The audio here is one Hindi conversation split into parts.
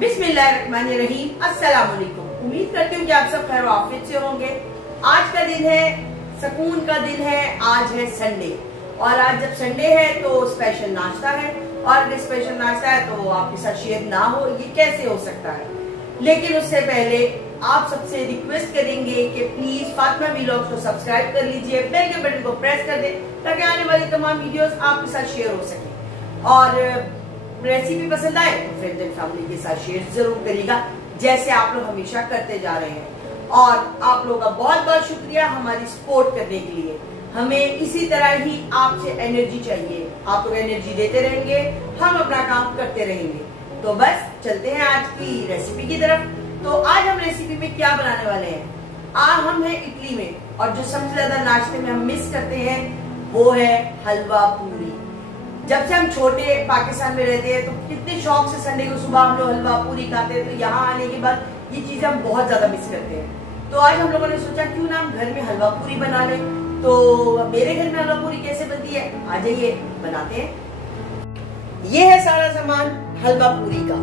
बिस्मिल्लाहिर्रहमानिर्रहीम। अस्सलाम वालेकुम। उम्मीद करती हूँ कि आप सब खैर आफियत से होंगे। आज का दिन है सुकून का दिन है। आज है संडे और आज जब संडे है तो स्पेशल नाश्ता है और अगर स्पेशल नाश्ता है तो आपके साथ शेयर ना हो ये कैसे हो सकता है। लेकिन उससे पहले आप सबसे रिक्वेस्ट करेंगे कि प्लीज फातिमा व्लॉग्स को सब्सक्राइब कर लीजिए, बेल के बटन को प्रेस कर दें ताकि आने वाली तमाम वीडियोस आपके साथ शेयर हो सके। और रेसिपी पसंद आए तो फ्रेंड्स एंड फैमिली के साथ शेयर जरूर करिएगा जैसे आप लोग हमेशा करते जा रहे हैं। और आप लोगों का बहुत बहुत शुक्रिया हमारी सपोर्ट करने के लिए। हमें इसी तरह ही आपसे एनर्जी चाहिए, आप लोग एनर्जी देते रहेंगे, हम अपना काम करते रहेंगे। तो बस चलते हैं आज की रेसिपी की तरफ। तो आज हम रेसिपी में क्या बनाने वाले हैं, आज हम हैं इटली में और जो सबसे ज्यादा नाश्ते में हम मिस करते हैं वो है हलवा पूरी। जब से हम छोटे पाकिस्तान में रहते हैं तो कितने शौक से संडे को सुबह हम लोग हलवा पूरी खाते हैं, तो यहाँ आने के बाद ये चीजें हम बहुत ज्यादा मिस करते हैं। तो आज हम लोगों ने सोचा क्यों ना हम घर में हलवा पूरी बना लें। तो मेरे घर में हलवा पूरी कैसे बनती है आ जाइए बनाते हैं। ये है सारा सामान हलवा पूरी का,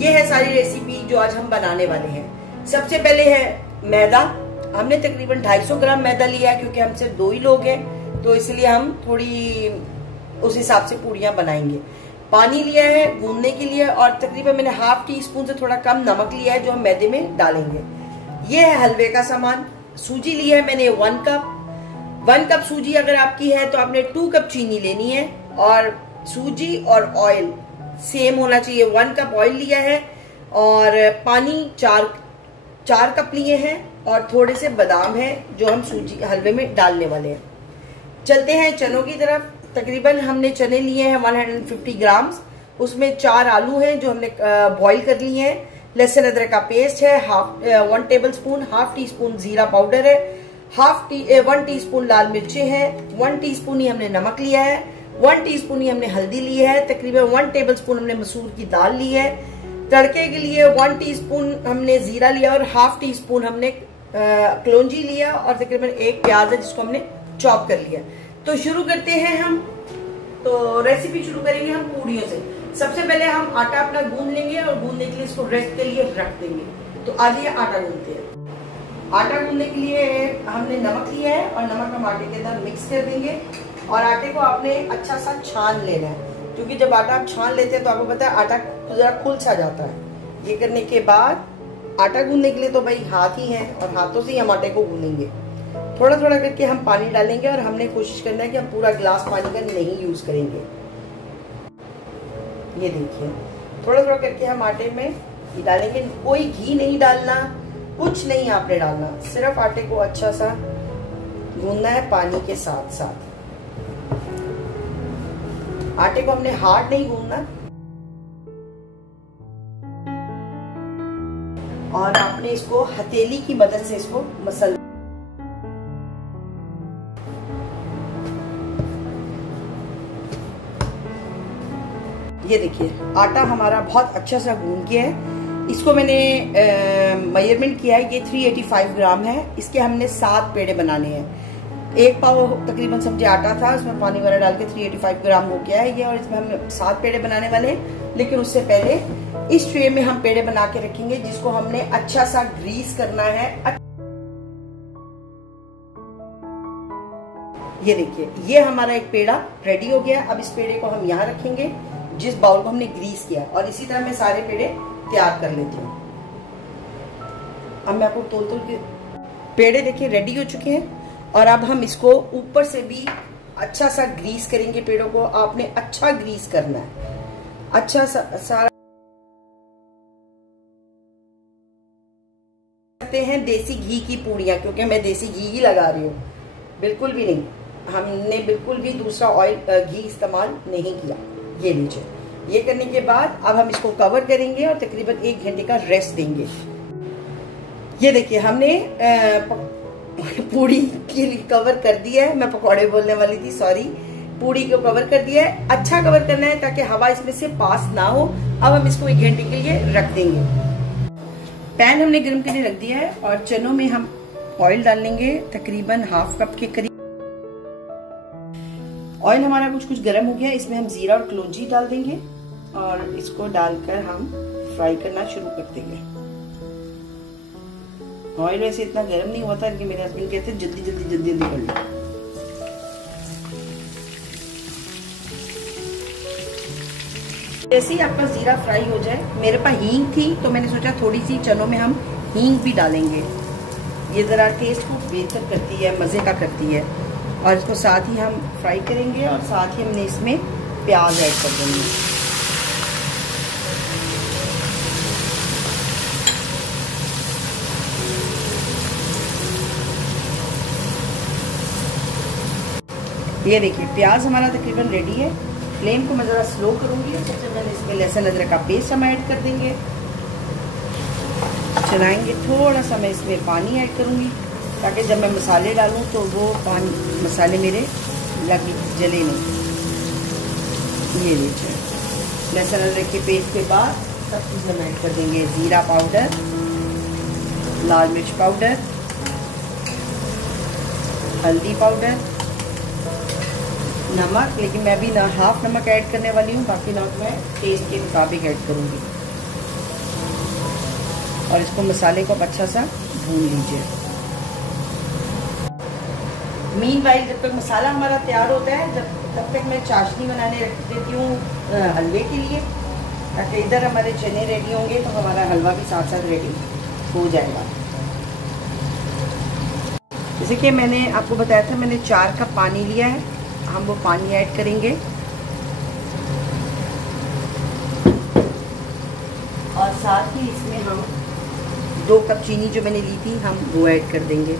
ये है सारी रेसिपी जो आज हम बनाने वाले हैं। सबसे पहले है मैदा। हमने तकरीबन 250 ग्राम मैदा लिया है क्योंकि हम सिर्फ 2 ही लोग हैं, तो इसलिए हम थोड़ी उस हिसाब से पूड़ियां बनाएंगे। पानी लिया है गूंदने के लिए और तकरीबन मैंने ½ टीस्पून से थोड़ा कम नमक लिया है जो हम मैदे में डालेंगे। ये है हलवे का सामान। सूजी ली है मैंने 1 कप सूजी अगर आपकी है तो आपने 2 कप चीनी लेनी है और सूजी और ऑयल सेम होना चाहिए। 1 कप ऑयल लिया है और पानी 4 कप लिए हैं और थोड़े से बादाम है जो हम सूजी हलवे में डालने वाले हैं। चलते हैं चनों की तरफ। तकरीबन हमने चने लिए हैं 150 ग्राम, उसमें 4 आलू हैं जो हमने बॉईल कर लिए हैं। लहसुन अदरक का पेस्ट है 1 टेबल स्पून, ½ टीस्पून जीरा पाउडर है, 1 टीस्पून लाल मिर्चें हैं, 1 टीस्पून ही हमने नमक लिया है, 1 टीस्पून ही हमने हल्दी ली है, तकरीबन 1 टेबल स्पून हमने मसूर की दाल ली है। तड़के के लिए 1 टीस्पून हमने जीरा लिया और ½ टीस्पून हमने कलौंजी लिया और तकरीबन 1 प्याज है जिसको हमने चॉप कर लिया। तो शुरू करते हैं हम। तो रेसिपी शुरू करेंगे हम पूड़ियों से। सबसे पहले हम आटा अपना गूंद लेंगे और गूंदने के लिए इसको रेस्ट के लिए रख देंगे। तो आज ये आटा गूंदते हैं। आटा गूंदने के लिए हमने नमक लिया है और नमक हम आटे के अंदर मिक्स कर देंगे और आटे को आपने अच्छा सा छान लेना है क्योंकि जब आटा आप छान लेते हैं तो आपको पता है आटा जरा खुल सा जाता है। ये करने के बाद आटा गूंदने के लिए तो भाई हाथ ही है और हाथों से ही हम आटे को गूंदेंगे। थोड़ा थोड़ा करके हम पानी डालेंगे और हमने कोशिश करना है कि हम पूरा गिलास पानी का नहीं यूज करेंगे। ये देखिए थोड़ा थोड़ा करके हम आटे में डालेंगे। कोई घी नहीं डालना, कुछ नहीं आपने डालना, सिर्फ आटे को अच्छा सा गूंदना है पानी के साथ साथ। आटे को हमने हार्ड नहीं गूंदना और आपने इसको हथेली की मदद से इसको मसल। ये देखिए आटा हमारा बहुत अच्छा सा गूंद गया है। इसको मैंने मेजरमेंट किया है, ये 385 ग्राम है। इसके हमने 7 पेड़े बनाने हैं। 1 पाव तकरीबन समझे आटा था, उसमें पानी वगैरह डाल के 385 ग्राम हो गया है ये। और इसमें हम 7 पेड़े बनाने वाले हैं। लेकिन उससे पहले इस ट्रे में हम पेड़े बना के रखेंगे जिसको हमने अच्छा सा ग्रीस करना है। ये देखिए ये हमारा एक पेड़ा रेडी हो गया। अब इस पेड़े को हम यहाँ रखेंगे जिस बाउल को हमने ग्रीस किया और इसी तरह मैं सारे पेड़े तैयार कर लेती हूँ। अब मैं आपको तोल के पेड़े देखिए रेडी हो चुके हैं और अब हम इसको ऊपर से भी अच्छा सा ग्रीस करेंगे। पेड़ों को आपने अच्छा ग्रीस करना है, अच्छा सारा करते हैं। देसी घी की पूड़ियां, क्योंकि मैं देसी घी ही लगा रही हूँ, बिल्कुल भी नहीं, हमने बिल्कुल भी दूसरा ऑयल घी इस्तेमाल नहीं किया। ये लीजिए, ये करने के बाद अब हम इसको कवर करेंगे और तकरीबन 1 घंटे का रेस्ट देंगे। ये देखिए हमने पूड़ी के लिए कवर कर दिया है। मैं पकौड़े बोलने वाली थी, सॉरी। पूड़ी को कवर कर दिया है, अच्छा कवर करना है ताकि हवा इसमें से पास ना हो। अब हम इसको 1 घंटे के लिए रख देंगे। पैन हमने गर्म करने रख दिया है और चनों में हम ऑयल डाल लेंगे तकरीबन ½ कप के करीब। ऑयल हमारा कुछ गर्म हो गया, इसमें हम जीरा और कलौंजी डाल देंगे और इसको डालकर हम फ्राई करना शुरू कर देंगे। ऑयल वैसे इतना गर्म नहीं हुआ था कि मेरे हस्बैंड कहते जल्दी जल्दी जल्दी जल्दी कर लो। जैसे ही आपका जीरा फ्राई हो जाए, मेरे पास हींग थी तो मैंने सोचा थोड़ी सी चनों में हम हींग भी डालेंगे। ये ज़रा टेस्ट को बेहतर करती है, मज़े का करती है। और इसको साथ ही हम फ्राई करेंगे और साथ ही हमने इसमें प्याज ऐड कर देंगे। ये देखिए प्याज हमारा तकरीबन रेडी है। फ्लेम को मैं ज़रा स्लो करूँगी। सबसे पहले इसमें लहसुन अदरक का पेस्ट हम ऐड कर देंगे, चलाएंगे। थोड़ा सा मैं इसमें पानी ऐड करूँगी ताकि जब मैं मसाले डालूँ तो वो पानी मसाले मेरे जले नहीं। ये लीजिए लहसुन अदरक के पेस्ट के बाद सब चीज़ हम ऐड कर देंगे। ज़ीरा पाउडर, लाल मिर्च पाउडर, हल्दी पाउडर, नमक, लेकिन मैं भी ना हाफ नमक ऐड करने वाली हूँ, बाकी नमक मैं टेस्ट के मुताबिक ऐड करूँगी। और इसको मसाले को अच्छा सा भून लीजिए। मीनवाइल जब तक मसाला हमारा तैयार होता है तब तक मैं चाशनी बनाने रख देती हूँ हलवे के लिए, ताकि इधर हमारे चने रेडी होंगे तो हमारा हलवा भी साथ साथ रेडी हो जाएगा। जैसे कि मैंने आपको बताया था, मैंने 4 कप पानी लिया है। हम वो पानी ऐड करेंगे और साथ ही इसमें हम 2 कप चीनी जो मैंने ली थी हम वो ऐड कर देंगे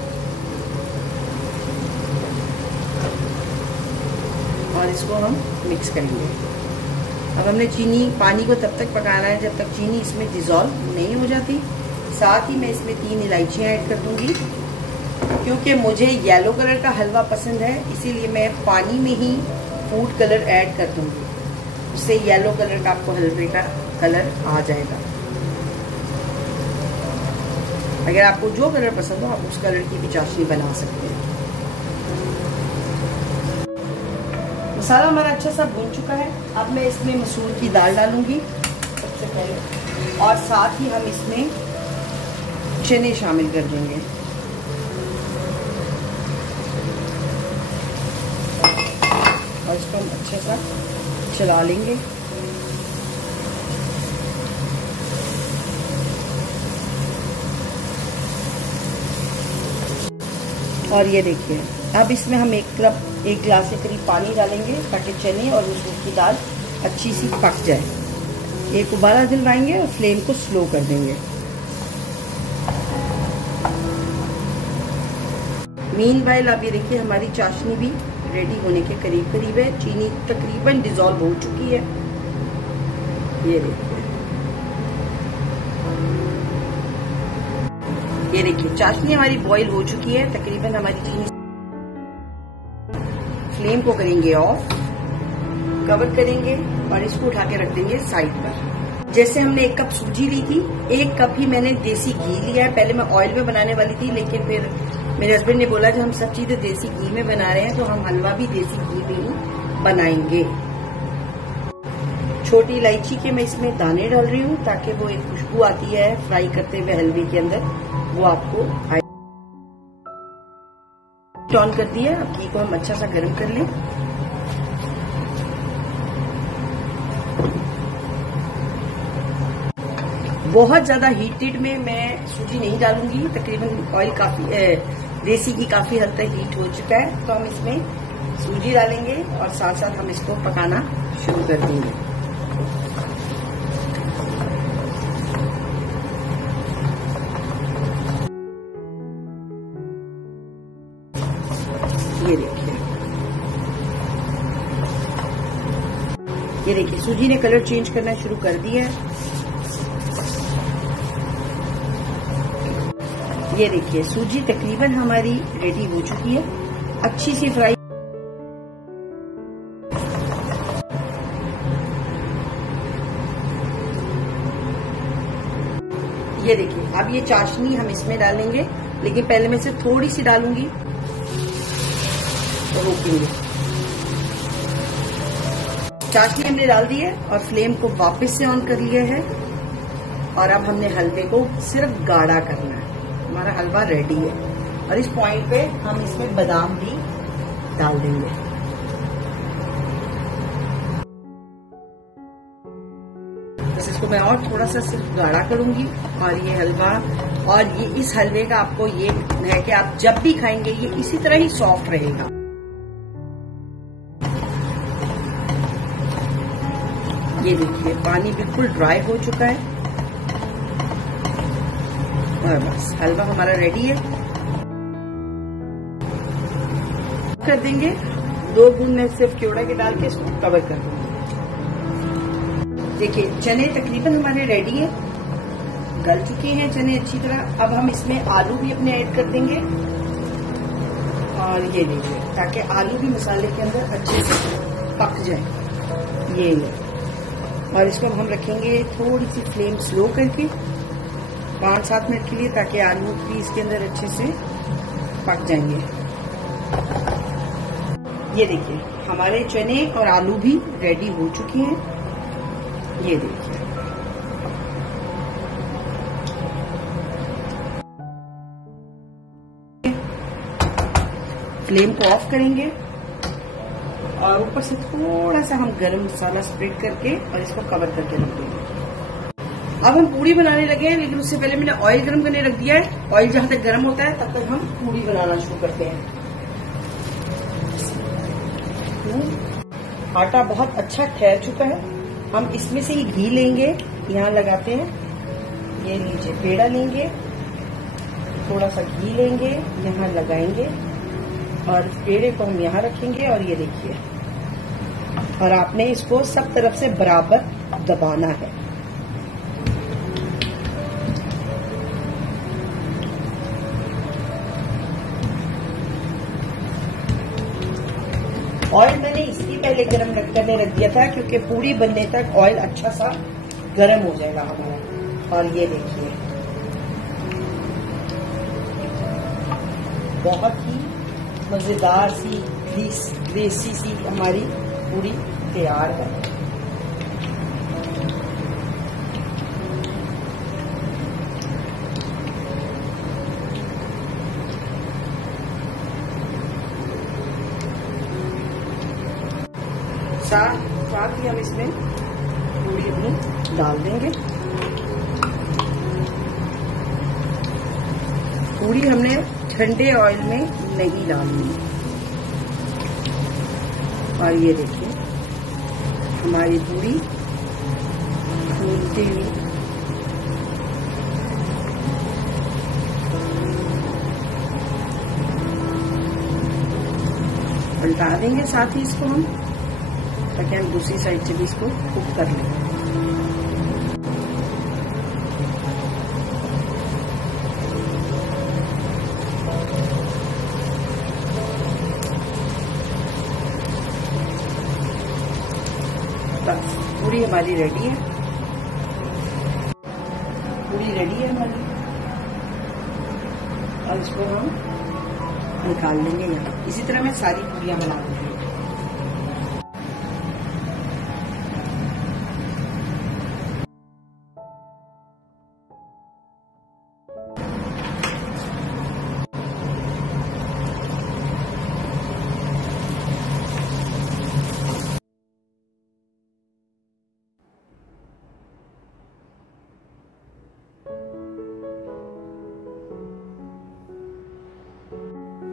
और इसको हम मिक्स करेंगे। अब हमने चीनी पानी को तब तक पकाना है जब तक चीनी इसमें डिज़ोल्व नहीं हो जाती। साथ ही मैं इसमें 3 इलायचियाँ ऐड कर दूंगी। क्योंकि मुझे येलो कलर का हलवा पसंद है, इसीलिए मैं पानी में ही फूड कलर ऐड कर दूंगी। उससे येलो कलर का आपको हलवे का कलर आ जाएगा। अगर आपको जो कलर पसंद हो आप उस कलर की भी चाशनी बना सकते हैं। मसाला हमारा अच्छा सा भून चुका है। अब मैं इसमें मसूर की दाल डालूंगी सबसे पहले, और साथ ही हम इसमें चने शामिल कर देंगे। और इसको हम अच्छे सा चला लेंगे। और ये देखिए अब इसमें हम 1 गिलास के करीब पानी डालेंगे ताकि चने और मसूर की दाल अच्छी सी पक जाए। एक उबाला दिलवाएंगे और फ्लेम को स्लो कर देंगे। मीनवाइल अब ये देखिए हमारी चाशनी भी रेडी होने के करीब करीब है। चीनी तकरीबन डिज़ोल्व हो चुकी है। ये देखिए चाशनी हमारी बॉईल हो चुकी है तकरीबन। हमारी चीनी फ्लेम को करेंगे ऑफ, कवर करेंगे और इसको उठा के रख देंगे साइड पर। जैसे हमने 1 कप सूजी ली थी, 1 कप ही मैंने देसी घी लिया है। पहले मैं ऑयल में बनाने वाली थी, लेकिन फिर मेरे हस्बैंड ने बोला जब हम सब चीजें देसी घी में बना रहे हैं तो हम हलवा भी देसी घी में ही बनाएंगे। छोटी इलायची के मैं इसमें दाने डाल रही हूँ ताकि वो एक खुशबू आती है फ्राई करते हुए हलवे के अंदर, वो आपको ऑन कर दिया। अब घी को हम अच्छा सा गर्म कर लें। बहुत ज्यादा हीटेड में मैं सूजी नहीं डालूंगी। तकरीबन ऑयल काफी देसी घी काफी हद तक हीट हो चुका है, तो हम इसमें सूजी डालेंगे और साथ साथ हम इसको पकाना शुरू कर देंगे। ये देखिए सूजी ने कलर चेंज करना शुरू कर दिया है। ये देखिए सूजी तकरीबन हमारी रेडी हो चुकी है, अच्छी सी फ्राई। ये देखिए अब ये चाशनी हम इसमें डालेंगे, लेकिन पहले मैं सिर्फ थोड़ी सी डालूंगी तो रोकेंगे। चाशनी हमने डाल दी है और फ्लेम को वापस से ऑन कर लिया है। और अब हमने हलवे को सिर्फ गाढ़ा करना है। हमारा हलवा रेडी है और इस पॉइंट पे हम इसमें बादाम भी डाल देंगे। बस इसको मैं और थोड़ा सा सिर्फ गाढ़ा करूंगी और ये हलवा, और ये इस हलवे का आपको ये है कि आप जब भी खाएंगे ये इसी तरह ही सॉफ्ट रहेगा। ये देखिए पानी बिल्कुल ड्राई हो चुका है और बस हलवा हमारा रेडी है। कर देंगे 2 बूंद में सिर्फ केवड़ा के डाल के इसको कवर कर दूंगी। देखिए चने तकरीबन हमारे रेडी है, गल चुके हैं चने अच्छी तरह। अब हम इसमें आलू भी अपने ऐड कर देंगे और ये देखिए ताकि आलू भी मसाले के अंदर अच्छे से पक जाए। ये और इसको हम रखेंगे थोड़ी सी फ्लेम स्लो करके 5-7 मिनट के लिए, ताकि आलू भी इसके अंदर अच्छे से पक जाएंगे। ये देखिए हमारे चने और आलू भी रेडी हो चुके हैं। ये देखिए फ्लेम को ऑफ करेंगे और ऊपर से थोड़ा सा हम गरम मसाला स्प्रेड करके और इसको कवर करके रख देंगे। अब हम पूड़ी बनाने लगे हैं, लेकिन उससे पहले मैंने ऑयल गरम करने रख दिया है। ऑयल जहां तक गरम होता है तब तक हम पूड़ी बनाना शुरू करते हैं। आटा बहुत अच्छा ठहर चुका है। हम इसमें से ही घी लेंगे, यहाँ लगाते हैं। ये नीचे पेड़ा लेंगे, थोड़ा सा घी लेंगे, यहाँ लगाएंगे और पेड़े को हम यहाँ रखेंगे और ये देखिए, और आपने इसको सब तरफ से बराबर दबाना है। ऑयल मैंने इसलिए पहले गरम करने रख दिया था क्योंकि पूरी बनने तक ऑयल अच्छा सा गरम हो जाएगा हमारा। और ये देखिए बहुत ही मजेदार सी ग्रेसी सी हमारी पूरी तैयार है। साथ ही हम इसमें पूरी अपनी डाल देंगे। पूरी हमने ठंडे ऑयल में नहीं डालनी है। और ये देखिए हमारी पूरी फूलती हुई पलटा देंगे साथ ही इसको हम, ताकि हम दूसरी साइड से भी इसको कुक कर लें। बस पूरी हमारी रेडी है, पूरी रेडी है हमारी। और इसको हम निकाल लेंगे यहाँ। इसी तरह मैं सारी पूरियां बना दूंगी।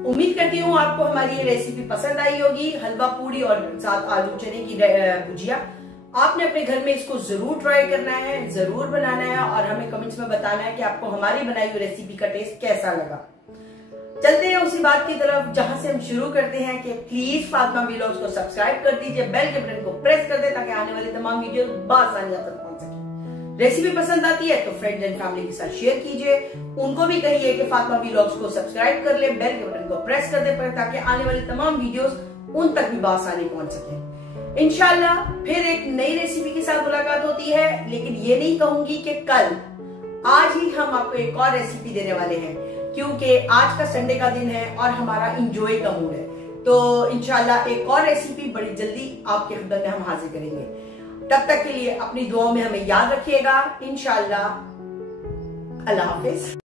उम्मीद करती हूँ आपको हमारी ये रेसिपी पसंद आई होगी। हलवा पूड़ी और साथ आलू चने की भुजिया। आपने अपने घर में इसको जरूर ट्राई करना है, जरूर बनाना है और हमें कमेंट्स में बताना है कि आपको हमारी बनाई हुई रेसिपी का टेस्ट कैसा लगा। चलते हैं उसी बात की तरफ जहां से हम शुरू करते हैं कि प्लीज फातिमा व्लॉग्स को सब्सक्राइब कर दीजिए, बेल के बटन को प्रेस कर दे ताकि आने वाली तमाम वीडियो बआसानी आप तक पहुंच सके। रेसिपी पसंद आती है तो फ्रेंड्स एंड फैमिली के साथ शेयर कीजिए। उनको भी कहिए कि फातिमा व्लॉग्स को सब्सक्राइब कर ले, बेल के बटन को प्रेस कर दे ताकि आने वाली तमाम वीडियोस उन तक भी बआसानी पहुंच सके। इंशाल्लाह फिर एक नई रेसिपी के साथ मुलाकात होती है, लेकिन ये नहीं कहूंगी कि कल, आज ही हम आपको एक और रेसिपी देने वाले हैं क्योंकि आज का संडे का दिन है और हमारा इंजॉय का मूड है। तो इंशाल्लाह एक और रेसिपी बड़ी जल्दी आपके खिदमत में हम हाजिर करेंगे। तब तक के लिए अपनी दुआओं में हमें याद रखिएगा। इंशाअल्लाह, अल्लाह हाफिज।